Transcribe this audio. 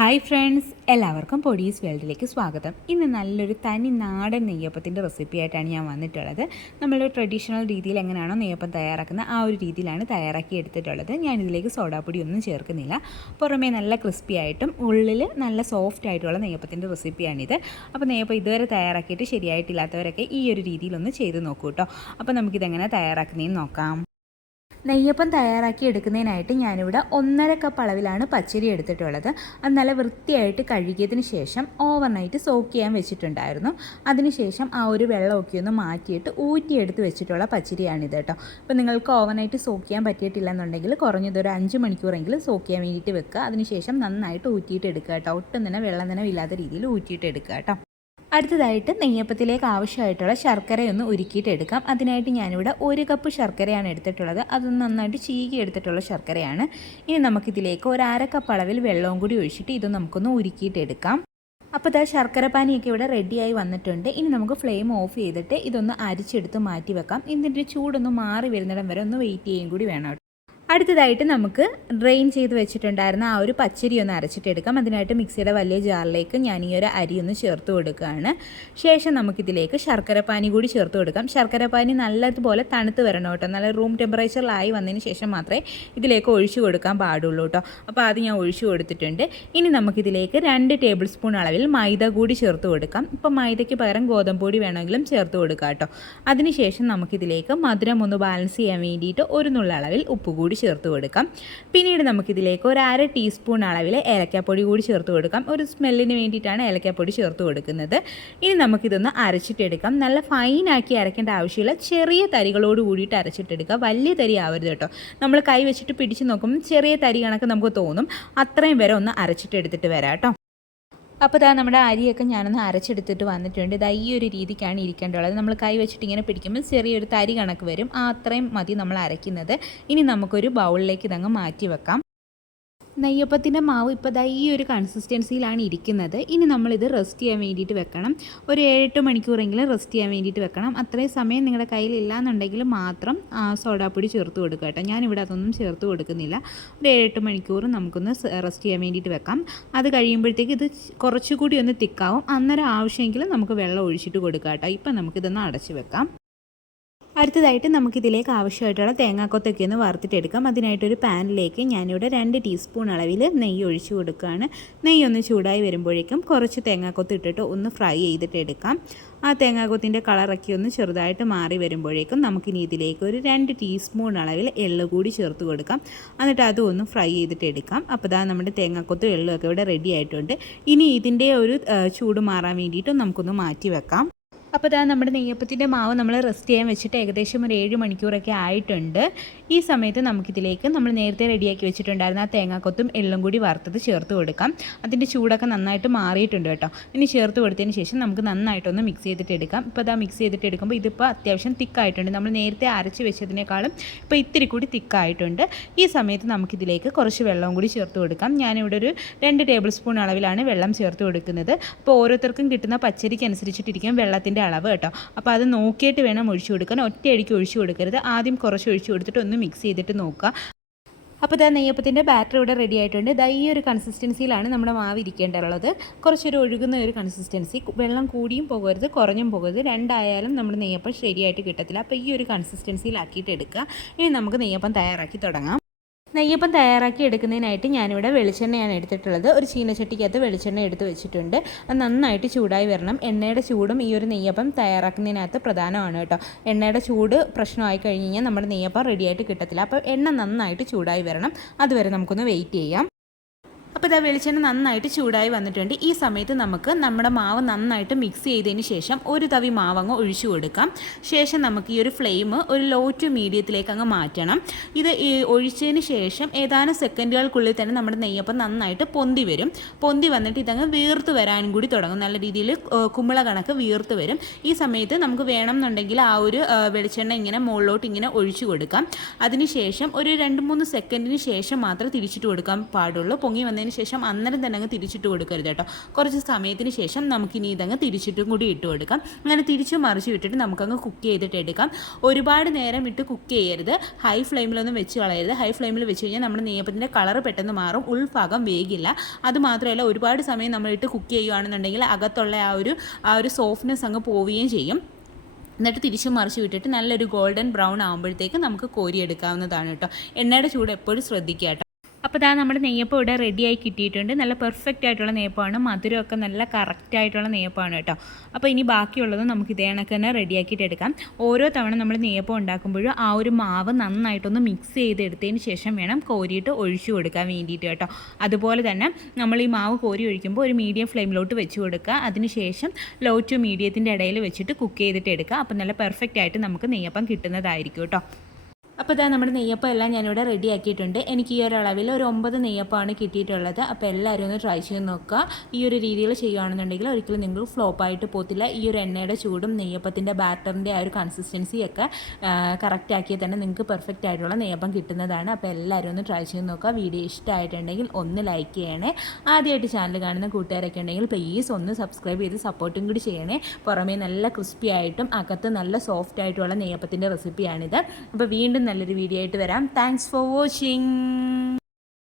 Hi friends, എല്ലാവർക്കും പൊടീസ് വേൾഡിലേക്ക് സ്വാഗതം. ഇന്ന് നല്ലൊരു തനി നാടൻ നെയ്യപ്പത്തിൻ്റെ റെസിപ്പി ആയിട്ടാണ് ഞാൻ വന്നിട്ടുള്ളത്. നമ്മൾ ട്രഡീഷണൽ രീതിയിൽ എങ്ങനെയാണോ നെയ്യപ്പം തയ്യാറാക്കുന്നത് ആ ഒരു രീതിയിലാണ് തയ്യാറാക്കി എടുത്തിട്ടുള്ളത്. ഞാനിതിലേക്ക് സോഡാപ്പൊടി ഒന്നും ചേർക്കുന്നില്ല. പുറമേ നല്ല ക്രിസ്പി ആയിട്ടും ഉള്ളിൽ നല്ല സോഫ്റ്റ് ആയിട്ടുള്ള നെയ്യപ്പത്തിൻ്റെ റെസിപ്പിയാണിത്. അപ്പോൾ നെയ്യപ്പം ഇതുവരെ തയ്യാറാക്കിയിട്ട് ശരിയായിട്ടില്ലാത്തവരൊക്കെ ഈ ഒരു രീതിയിലൊന്ന് ചെയ്ത് നോക്കൂ കേട്ടോ. അപ്പോൾ നമുക്കിതെങ്ങനെ തയ്യാറാക്കുന്നതെന്ന് നോക്കാം. നെയ്യപ്പം തയ്യാറാക്കി എടുക്കുന്നതിനായിട്ട് ഞാനിവിടെ 1.5 കപ്പ് അളവിലാണ് പച്ചരി എടുത്തിട്ടുള്ളത്. അത് നല്ല വൃത്തിയായിട്ട് കഴുകിയതിന് ശേഷം ഓവർനൈറ്റ് സോക്ക് ചെയ്യാൻ വെച്ചിട്ടുണ്ടായിരുന്നു. അതിനുശേഷം ആ ഒരു വെള്ളമൊക്കെ ഒന്ന് മാറ്റിയിട്ട് ഊറ്റിയെടുത്ത് വെച്ചിട്ടുള്ള പച്ചരിയാണിത് കേട്ടോ. അപ്പോൾ നിങ്ങൾക്ക് ഓവർനൈറ്റ് സോക്ക് ചെയ്യാൻ പറ്റിയിട്ടില്ലെന്നുണ്ടെങ്കിൽ കുറഞ്ഞതൊരു 5 മണിക്കൂറെങ്കിലും സോക്ക് ചെയ്യാൻ വേണ്ടിയിട്ട് വെക്കുക. അതിനുശേഷം നന്നായിട്ട് ഊറ്റിയിട്ട് എടുക്കുക കേട്ടോ. ഒട്ടും തന്നെ വെള്ളം നനവില്ലാത്ത രീതിയിൽ ഊറ്റിയിട്ട് എടുക്കുക കേട്ടോ. അടുത്തതായിട്ട് നെയ്യപ്പത്തിലേക്ക് ആവശ്യമായിട്ടുള്ള ശർക്കരയൊന്ന് ഉരുക്കിയിട്ടെടുക്കാം. അതിനായിട്ട് ഞാനിവിടെ 1 കപ്പ് ശർക്കരയാണ് എടുത്തിട്ടുള്ളത്. അത് നന്നായിട്ട് ചീകി എടുത്തിട്ടുള്ള ശർക്കരയാണ്. ഇനി നമുക്കിതിലേക്ക് 1/2 കപ്പ് അളവിൽ വെള്ളവും കൂടി ഒഴിച്ചിട്ട് ഇത് നമുക്കൊന്ന് ഉരുക്കിയിട്ടെടുക്കാം. അപ്പോൾ ഇതാ ശർക്കര പാനിയൊക്കെ ഇവിടെ റെഡിയായി വന്നിട്ടുണ്ട്. ഇനി നമുക്ക് ഫ്ലെയിം ഓഫ് ചെയ്തിട്ട് ഇതൊന്ന് അരിച്ചെടുത്ത് മാറ്റി വെക്കാം. ഇതിൻ്റെ ചൂടൊന്ന് മാറി വരുന്നിടം വരെ ഒന്ന് വെയിറ്റ് ചെയ്യുകയും കൂടി വേണം. അടുത്തതായിട്ട് നമുക്ക് ഡ്രെയിൻ ചെയ്ത് വെച്ചിട്ടുണ്ടായിരുന്ന ആ ഒരു പച്ചരി ഒന്ന് അരച്ചിട്ടെടുക്കാം. അതിനായിട്ട് മിക്സിയുടെ വലിയ ജാറിലേക്ക് ഞാൻ ഈ ഒരു അരി ഒന്ന് ചേർത്ത് കൊടുക്കുകയാണ്. ശേഷം നമുക്കിതിലേക്ക് ശർക്കരപ്പാനി കൂടി ചേർത്ത് കൊടുക്കാം. ശർക്കരപ്പാനി നല്ലതുപോലെ തണുത്ത് വരണം കേട്ടോ. നല്ല റൂം ടെമ്പറേച്ചറിലായി വന്നതിന് ശേഷം മാത്രമേ ഇതിലേക്ക് ഒഴിച്ചു കൊടുക്കാൻ പാടുള്ളൂ കേട്ടോ. അപ്പോൾ അത് ഞാൻ ഒഴിച്ചു കൊടുത്തിട്ടുണ്ട്. ഇനി നമുക്കിതിലേക്ക് 2 ടേബിൾ സ്പൂൺ അളവിൽ മൈദ കൂടി ചേർത്ത് കൊടുക്കാം. ഇപ്പോൾ മൈദയ്ക്ക് പകരം ഗോതമ്പ് പൊടി വേണമെങ്കിലും ചേർത്ത് കൊടുക്കാം കേട്ടോ. അതിനുശേഷം നമുക്കിതിലേക്ക് മധുരം ഒന്ന് ബാലൻസ് ചെയ്യാൻ വേണ്ടിയിട്ട് ഒരു നുള്ള അളവിൽ ഉപ്പ് കൂടി ചേർത്ത് കൊടുക്കാം. പിന്നീട് നമുക്കിതിലേക്ക് 1/2 ടീസ്പൂൺ അളവിൽ ഏലക്കാപ്പൊടി കൂടി ചേർത്ത് കൊടുക്കാം. ഒരു സ്മെല്ലിന് വേണ്ടിയിട്ടാണ് ഏലക്കാപ്പൊടി ചേർത്ത് കൊടുക്കുന്നത്. ഇനി നമുക്കിതൊന്ന് അരച്ചിട്ടെടുക്കാം. നല്ല ഫൈനാക്കി അരയ്ക്കേണ്ട ആവശ്യമില്ല. ചെറിയ തരികളോട് കൂടിയിട്ട് അരച്ചിട്ടെടുക്കുക. വലിയ തരി ആവരുത് കേട്ടോ. നമ്മൾ കൈ വെച്ചിട്ട് പിടിച്ച് നോക്കുമ്പോൾ ചെറിയ തരി കണക്ക് നമുക്ക് തോന്നും. അത്രയും വരെ ഒന്ന് അരച്ചിട്ടെടുത്തിട്ട് വരാം കേട്ടോ. അപ്പോൾ ഇതാ നമ്മുടെ അരിയൊക്കെ ഞാനൊന്ന് അരച്ചെടുത്തിട്ട് വന്നിട്ടുണ്ട്. ഇതാ ഈ ഒരു രീതിക്കാണ് ഇരിക്കേണ്ടത്. നമ്മൾ കൈ വെച്ചിട്ട് ഇങ്ങനെ പിടിക്കുമ്പോൾ ചെറിയൊരു തരി കണക്ക് വരും. അത്രയും മതി നമ്മൾ അരയ്ക്കുന്നത്. ഇനി നമുക്കൊരു ബൗളിലേക്ക് ഇതങ്ങ് മാറ്റി വെക്കാം. നെയ്യപ്പത്തിൻ്റെ മാവ് ഇപ്പോൾ ദാ ഈ ഒരു കൺസിസ്റ്റൻസിയിലാണ് ഇരിക്കുന്നത്. ഇനി നമ്മളിത് റെസ്റ്റ് ചെയ്യാൻ വേണ്ടിയിട്ട് വെക്കണം. ഒരു 7-8 മണിക്കൂറെങ്കിലും റെസ്റ്റ് ചെയ്യാൻ വേണ്ടിയിട്ട് വെക്കണം. അത്രയും സമയം നിങ്ങളുടെ കയ്യിലില്ല എന്നുണ്ടെങ്കിൽ മാത്രം സോഡാപ്പൊടി ചേർത്ത് കൊടുക്കുക കേട്ടോ. ഞാനിവിടെ അതൊന്നും ചേർത്ത് കൊടുക്കുന്നില്ല. ഒരു 7-8 മണിക്കൂർ നമുക്കൊന്ന് റെസ്റ്റ് ചെയ്യാൻ വേണ്ടിയിട്ട് വെക്കാം. അത് കഴിയുമ്പോഴത്തേക്ക് ഇത് കുറച്ചുകൂടി ഒന്ന് തിക്കാവും. അന്നേരം ആവശ്യമെങ്കിൽ നമുക്ക് വെള്ളം ഒഴിച്ചിട്ട് കൊടുക്കാം കേട്ടോ. ഇപ്പം നമുക്കിതൊന്ന് അടച്ച് വെക്കാം. അടുത്തതായിട്ട് നമുക്കിതിലേക്ക് ആവശ്യമായിട്ടുള്ള തേങ്ങാക്കൊത്തൊക്കെ ഒന്ന് വറുത്തിട്ടെടുക്കാം. അതിനായിട്ടൊരു പാനിലേക്ക് ഞാനിവിടെ 2 ടീസ്പൂൺ അളവിൽ നെയ്യ് ഒഴിച്ചു കൊടുക്കുകയാണ്. നെയ്യ് ഒന്ന് ചൂടായി വരുമ്പോഴേക്കും കുറച്ച് തേങ്ങാക്കൊത്ത് ഇട്ടിട്ട് ഒന്ന് ഫ്രൈ ചെയ്തിട്ടെടുക്കാം. ആ തേങ്ങാക്കൊത്തിൻ്റെ കളറൊക്കെ ഒന്ന് ചെറുതായിട്ട് മാറി വരുമ്പോഴേക്കും നമുക്കിനി ഇതിലേക്ക് ഒരു 2 ടീസ്പൂൺ അളവിൽ എള്ള് കൂടി ചേർത്ത് കൊടുക്കാം. എന്നിട്ട് അതും ഒന്ന് ഫ്രൈ ചെയ്തിട്ടെടുക്കാം. അപ്പോൾ ഇതാ നമ്മുടെ തേങ്ങാക്കൊത്തും എള്ളൊക്കെ ഇവിടെ റെഡി ആയിട്ടുണ്ട്. ഇനി ഇതിൻ്റെ ഒരു ചൂട് മാറാൻ വേണ്ടിയിട്ട് നമുക്കൊന്ന് മാറ്റി വെക്കാം. അപ്പോൾ ഇതാ നമ്മുടെ നെയ്യപ്പത്തിൻ്റെ മാവ് നമ്മൾ റെസ്റ്റ് ചെയ്യാൻ വെച്ചിട്ട് ഏകദേശം ഒരു 7 മണിക്കൂറൊക്കെ ആയിട്ടുണ്ട്. ഈ സമയത്ത് നമുക്കിതിലേക്ക് നമ്മൾ നേരത്തെ റെഡിയാക്കി വെച്ചിട്ടുണ്ടായിരുന്ന ആ തേങ്ങാക്കൊത്തും എള്ളും കൂടി വറുത്തത് ചേർത്ത് കൊടുക്കാം. അതിൻ്റെ ചൂടൊക്കെ നന്നായിട്ട് മാറിയിട്ടുണ്ട് കേട്ടോ. ഇനി ചേർത്ത് കൊടുത്തതിന് ശേഷം നമുക്ക് നന്നായിട്ടൊന്ന് മിക്സ് ചെയ്തിട്ട് എടുക്കാം. ഇപ്പോൾ ഇതാ മിക്സ് ചെയ്തിട്ട് എടുക്കുമ്പോൾ ഇതിപ്പോൾ അത്യാവശ്യം തിക്കായിട്ടുണ്ട്. നമ്മൾ നേരത്തെ അരച്ച് വെച്ചതിനേക്കാളും ഇപ്പോൾ ഇത്തിരി കൂടി തിക്കായിട്ടുണ്ട്. ഈ സമയത്ത് നമുക്കിതിലേക്ക് കുറച്ച് വെള്ളവും കൂടി ചേർത്ത് കൊടുക്കാം. ഞാനിവിടെ ഒരു 2 ടേബിൾ സ്പൂൺ അളവിലാണ് വെള്ളം ചേർത്ത് കൊടുക്കുന്നത്. അപ്പോൾ ഓരോരുത്തർക്കും കിട്ടുന്ന പച്ചരിക്ക് അനുസരിച്ചിട്ടിരിക്കും വെള്ളത്തിൻ്റെ അളവ് കേട്ടോ. അപ്പോൾ അത് നോക്കിയിട്ട് വേണം ഒഴിച്ചു കൊടുക്കാൻ. ഒറ്റയടിക്ക് ഒഴിച്ചു കൊടുക്കരുത്. ആദ്യം കുറച്ച് ഒഴിച്ചു കൊടുത്തിട്ട് ഒന്ന് മിക്സ് ചെയ്തിട്ട് നോക്കുക. അപ്പോൾ ഇതാ നെയ്യപ്പത്തിൻ്റെ ബാറ്റർ ഇവിടെ റെഡി ആയിട്ടുണ്ട്. ഇതാ ഈ ഒരു കൺസിസ്റ്റൻസിയിലാണ് നമ്മുടെ മാവ് ഇരിക്കേണ്ടതുള്ളത്. കുറച്ചൊരു ഒഴുകുന്ന ഒരു കൺസിസ്റ്റൻസി. വെള്ളം കൂടിയും പോകരുത്, കുറഞ്ഞും പോകരുത്. രണ്ടായാലും നമ്മുടെ നെയ്യപ്പം ശരിയായിട്ട് കിട്ടത്തില്ല. അപ്പോൾ ഈ ഒരു കൺസിസ്റ്റൻസിയിലാക്കിയിട്ട് എടുക്കുക. ഇനി നമുക്ക് നെയ്യപ്പം തയ്യാറാക്കി തുടങ്ങാം. നെയ്യപ്പം തയ്യാറാക്കി എടുക്കുന്നതിനായിട്ട് ഞാനിവിടെ വെളിച്ചെണ്ണയാണ് എടുത്തിട്ടുള്ളത്. ഒരു ചീനച്ചട്ടിക്കകത്ത് വെളിച്ചെണ്ണ എടുത്ത് വെച്ചിട്ടുണ്ട്. അത് നന്നായിട്ട് ചൂടായി വരണം. എണ്ണയുടെ ചൂടും ഈ ഒരു നെയ്യപ്പം തയ്യാറാക്കുന്നതിനകത്ത് പ്രധാനമാണ് കേട്ടോ. എണ്ണയുടെ ചൂട് പ്രശ്നമായി കഴിഞ്ഞ് കഴിഞ്ഞാൽ നമ്മുടെ നെയ്യപ്പം റെഡിയായിട്ട് കിട്ടത്തില്ല. അപ്പോൾ എണ്ണ നന്നായിട്ട് ചൂടായി വരണം. അതുവരെ നമുക്കൊന്ന് വെയിറ്റ് ചെയ്യാം. അപ്പോൾ ഇതാ വെളിച്ചെണ്ണ നന്നായിട്ട് ചൂടായി വന്നിട്ടുണ്ട്. ഈ സമയത്ത് നമുക്ക് നമ്മുടെ മാവ് നന്നായിട്ട് മിക്സ് ചെയ്തതിന് ശേഷം ഒരു തവി മാവ് അങ്ങ് ഒഴിച്ചു കൊടുക്കാം. ശേഷം നമുക്ക് ഈ ഒരു ഫ്ലെയിം ഒരു ലോ ടു മീഡിയത്തിലേക്ക് അങ്ങ് മാറ്റണം. ഇത് ഒഴിച്ചതിന് ശേഷം ഏതാനും സെക്കൻഡുകൾക്കുള്ളിൽ തന്നെ നമ്മുടെ നെയ്യപ്പം നന്നായിട്ട് പൊന്തി വരും. പൊന്തി വന്നിട്ട് ഇതങ്ങ് വീർത്ത് വരാനും കൂടി തുടങ്ങും. നല്ല രീതിയിൽ കുമ്പിള കണക്ക് വീർത്ത് വരും. ഈ സമയത്ത് നമുക്ക് വേണം എന്നുണ്ടെങ്കിൽ ആ ഒരു വെളിച്ചെണ്ണ ഇങ്ങനെ മുകളിലോട്ട് ഇങ്ങനെ ഒഴിച്ചു കൊടുക്കാം. അതിനുശേഷം ഒരു 2-3 സെക്കൻഡിന് ശേഷം മാത്രമേ തിരിച്ചിട്ട് കൊടുക്കാൻ പാടുള്ളൂ. പൊങ്ങി വന്നതിന് വന്നതിന് ശേഷം അന്നേരം തന്നെ അങ്ങ് തിരിച്ചിട്ട് കൊടുക്കരുത് കേട്ടോ. കുറച്ച് സമയത്തിന് ശേഷം നമുക്കിനി ഇതങ്ങ് തിരിച്ചിട്ടും കൂടി ഇട്ട് കൊടുക്കാം. അങ്ങനെ തിരിച്ചു മറിച്ച് വിട്ടിട്ട് നമുക്കങ്ങ് കുക്ക് ചെയ്തിട്ട് എടുക്കാം. ഒരുപാട് നേരം ഇട്ട് കുക്ക് ചെയ്യരുത്, ഹൈ ഫ്ലെയിമിലൊന്നും വെച്ച് കളയരുത്. ഹൈ ഫ്ലെയിമിൽ വെച്ച് കഴിഞ്ഞാൽ നമ്മുടെ നെയ്യപ്പത്തിൻ്റെ കളർ പെട്ടെന്ന് മാറും, ഉൾഭാഗം വേഗില്ല. അതുമാത്രമല്ല ഒരുപാട് സമയം നമ്മളിട്ട് കുക്ക് ചെയ്യുകയാണെന്നുണ്ടെങ്കിൽ അകത്തുള്ള ആ ഒരു സോഫ്റ്റ്നെസ് അങ്ങ് പോവുകയും ചെയ്യും. എന്നിട്ട് തിരിച്ചും മറിച്ച് വിട്ടിട്ട് നല്ലൊരു ഗോൾഡൻ ബ്രൗൺ ആകുമ്പോഴത്തേക്ക് നമുക്ക് കോരിയെടുക്കാവുന്നതാണ് കേട്ടോ. എണ്ണയുടെ ചൂട് എപ്പോഴും ശ്രദ്ധിക്കുക കേട്ടോ. അപ്പോൾ ഇതാ നമ്മുടെ നെയ്യപ്പം ഇവിടെ റെഡിയായി കിട്ടിയിട്ടുണ്ട്. നല്ല പെർഫെക്റ്റ് ആയിട്ടുള്ള നെയ്യപ്പമാണ്, മധുരമൊക്കെ നല്ല കറക്റ്റ് ആയിട്ടുള്ള നെയ്യപ്പമാണ് കേട്ടോ. അപ്പോൾ ഇനി ബാക്കിയുള്ളതും നമുക്ക് ഇതേ കണക്ക് തന്നെ റെഡിയാക്കിയിട്ട് എടുക്കാം. ഓരോ തവണ നമ്മൾ നെയ്യപ്പം ഉണ്ടാക്കുമ്പോഴും ആ ഒരു മാവ് നന്നായിട്ടൊന്ന് മിക്സ് ചെയ്തെടുത്തതിന് ശേഷം വേണം കോരിയിട്ട് ഒഴിച്ചു കൊടുക്കാൻ വേണ്ടിയിട്ട് കേട്ടോ. അതുപോലെ തന്നെ നമ്മൾ ഈ മാവ് കോരി ഒഴിക്കുമ്പോൾ ഒരു മീഡിയം ഫ്ലെയിമിലോട്ട് വെച്ച് കൊടുക്കുക. അതിനുശേഷം ലോ ടു മീഡിയത്തിൻ്റെ ഇടയിൽ വെച്ചിട്ട് കുക്ക് ചെയ്തിട്ട് എടുക്കുക. അപ്പോൾ നല്ല പെർഫെക്റ്റ് ആയിട്ട് നമുക്ക് നെയ്യപ്പം കിട്ടുന്നതായിരിക്കും കേട്ടോ. അപ്പോൾ ഇതാ നമ്മുടെ നെയ്യപ്പം എല്ലാം ഞാനിവിടെ റെഡി ആക്കിയിട്ടുണ്ട്. എനിക്ക് ഈ ഒരു അളവിൽ ഒരു 9 നെയ്യപ്പമാണ് കിട്ടിയിട്ടുള്ളത്. അപ്പോൾ എല്ലാവരും ഒന്ന് ട്രൈ ചെയ്ത് നോക്കുക. ഈ ഒരു രീതിയിൽ ചെയ്യുകയാണെന്നുണ്ടെങ്കിൽ ഒരിക്കലും നിങ്ങൾ ഫ്ലോപ്പായിട്ട് പോകത്തില്ല. ഈ ഒരു എണ്ണയുടെ ചൂടും നെയ്യപ്പത്തിൻ്റെ ബാറ്ററിൻ്റെ ആ ഒരു കൺസിസ്റ്റൻസിയൊക്കെ കറക്റ്റ് ആക്കിയാൽ തന്നെ നിങ്ങൾക്ക് പെർഫെക്റ്റ് ആയിട്ടുള്ള നെയ്യപ്പം കിട്ടുന്നതാണ്. അപ്പോൾ എല്ലാവരും ഒന്ന് ട്രൈ ചെയ്ത് നോക്കുക. വീഡിയോ ഇഷ്ടമായിട്ടുണ്ടെങ്കിൽ ഒന്ന് ലൈക്ക് ചെയ്യണേ. ആദ്യമായിട്ട് ചാനൽ കാണുന്ന കൂട്ടുകാരൊക്കെ ഉണ്ടെങ്കിൽ പ്ലീസ് ഒന്ന് സബ്സ്ക്രൈബ് ചെയ്ത് സപ്പോർട്ടും കൂടി ചെയ്യണേ. പുറമേ നല്ല ക്രിസ്പി ആയിട്ടും അകത്ത് നല്ല സോഫ്റ്റ് ആയിട്ടുള്ള നെയ്യപ്പത്തിൻ്റെ റെസിപ്പിയാണിത്. അപ്പോൾ വീണ്ടും നല്ലൊരു വീഡിയോ ആയിട്ട് വരാം. Thanks for watching.